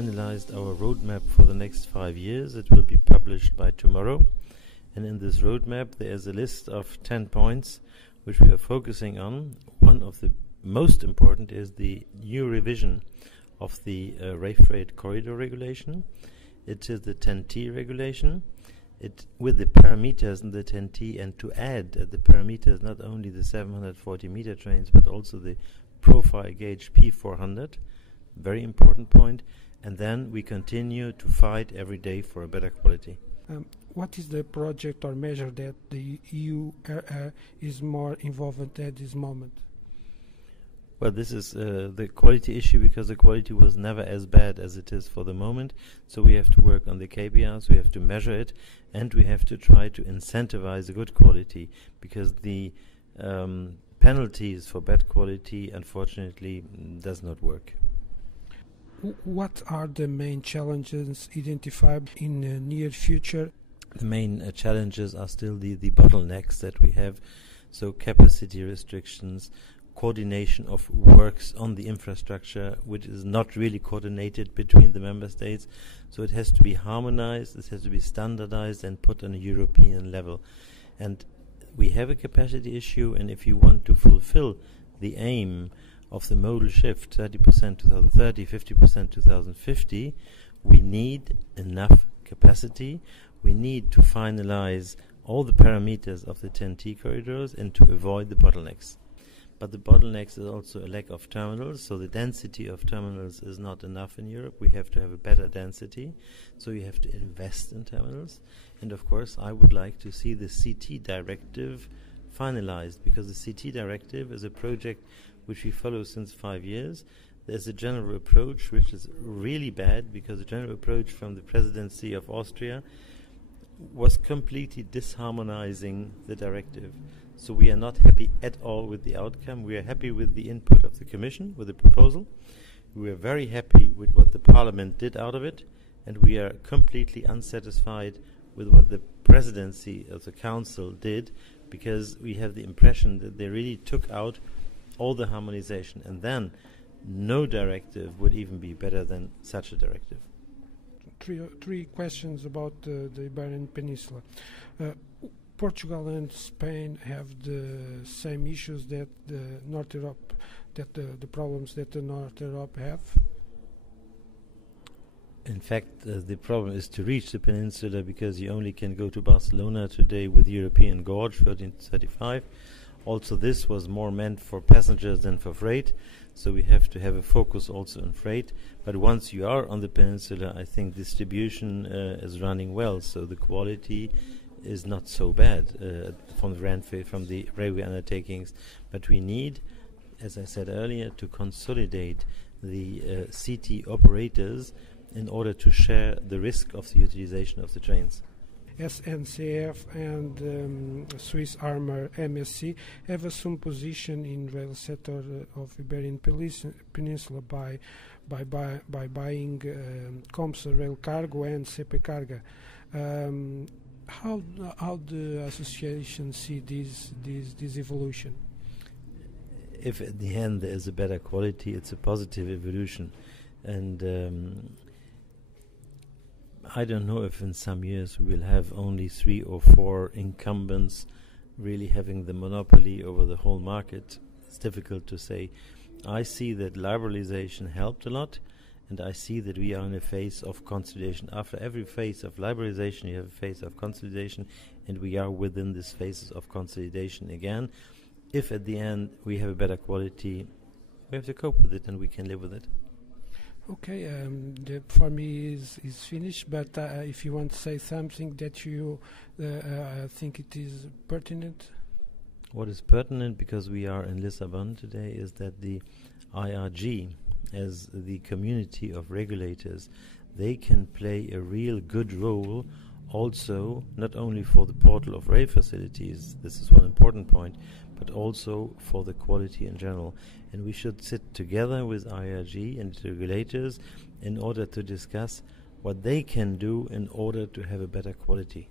finalized our roadmap for the next 5 years. It will be published by tomorrow. And in this roadmap, there is a list of 10 points which we are focusing on. One of the most important is the new revision of the rail freight corridor regulation. It is the 10T regulation. With the parameters in the 10T, and to add the parameters, not only the 740 meter trains, but also the profile gauge P400, very important point. And then we continue to fight every day for a better quality. What is the project or measure that the EU is more involved at this moment? Well, this is the quality issue, because the quality was never as bad as it is for the moment. So we have to work on the KPIs, we have to measure it, and we have to try to incentivize a good quality, because the penalties for bad quality, unfortunately, does not work. What are the main challenges identified in the near future? The main challenges are still the bottlenecks that we have, so capacity restrictions, coordination of works on the infrastructure, which is not really coordinated between the member states. So it has to be harmonized, it has to be standardized and put on a European level. And we have a capacity issue, and if you want to fulfill the aim of the modal shift, 30% 2030, 50% 2050, we need enough capacity. We need to finalize all the parameters of the 10T corridors and to avoid the bottlenecks. But the bottlenecks is also a lack of terminals, so the density of terminals is not enough in Europe. We have to have a better density, so you have to invest in terminals. And of course, I would like to see the CT directive finalized, because the CT directive is a project which we follow since 5 years. There's a general approach which is really bad, because the general approach from the presidency of Austria was completely disharmonizing the directive. So we are not happy at all with the outcome. We are happy with the input of the Commission, with the proposal. We are very happy with what the Parliament did out of it, and we are completely unsatisfied with what the presidency of the Council did, because we have the impression that they really took out all the harmonization, and then no directive would even be better than such a directive. Three questions about the Iberian Peninsula. Portugal and Spain have the same issues that the North Europe, the problems that the North Europe have? In fact, the problem is to reach the peninsula, because you only can go to Barcelona today with European gauge 1335. Also, this was more meant for passengers than for freight, so we have to have a focus also on freight. But once you are on the peninsula, I think distribution is running well, so the quality is not so bad from the railway undertakings. But we need, as I said earlier, to consolidate the CT operators in order to share the risk of the utilization of the trains. SNCF and Swiss armor MSC have assumed position in rail sector of Iberian Peninsula by buying Comsa Rail Cargo and CP Carga. How the association see this evolution? If at the end there is a better quality, it's a positive evolution, and I don't know if in some years we will have only 3 or 4 incumbents really having the monopoly over the whole market. It's difficult to say. I see that liberalization helped a lot, and I see that we are in a phase of consolidation. After every phase of liberalization, you have a phase of consolidation, and we are within this phase of consolidation again. If at the end we have a better quality, we have to cope with it, and we can live with it. Okay, for me is finished, but if you want to say something that you think it is pertinent. What is pertinent, because we are in Lisbon today, is that the IRG, as the community of regulators, they can play a real good role also, not only for the portal of rail facilities, this is one important point, but also for the quality in general. And we should sit together with IRG and the regulators in order to discuss what they can do in order to have a better quality.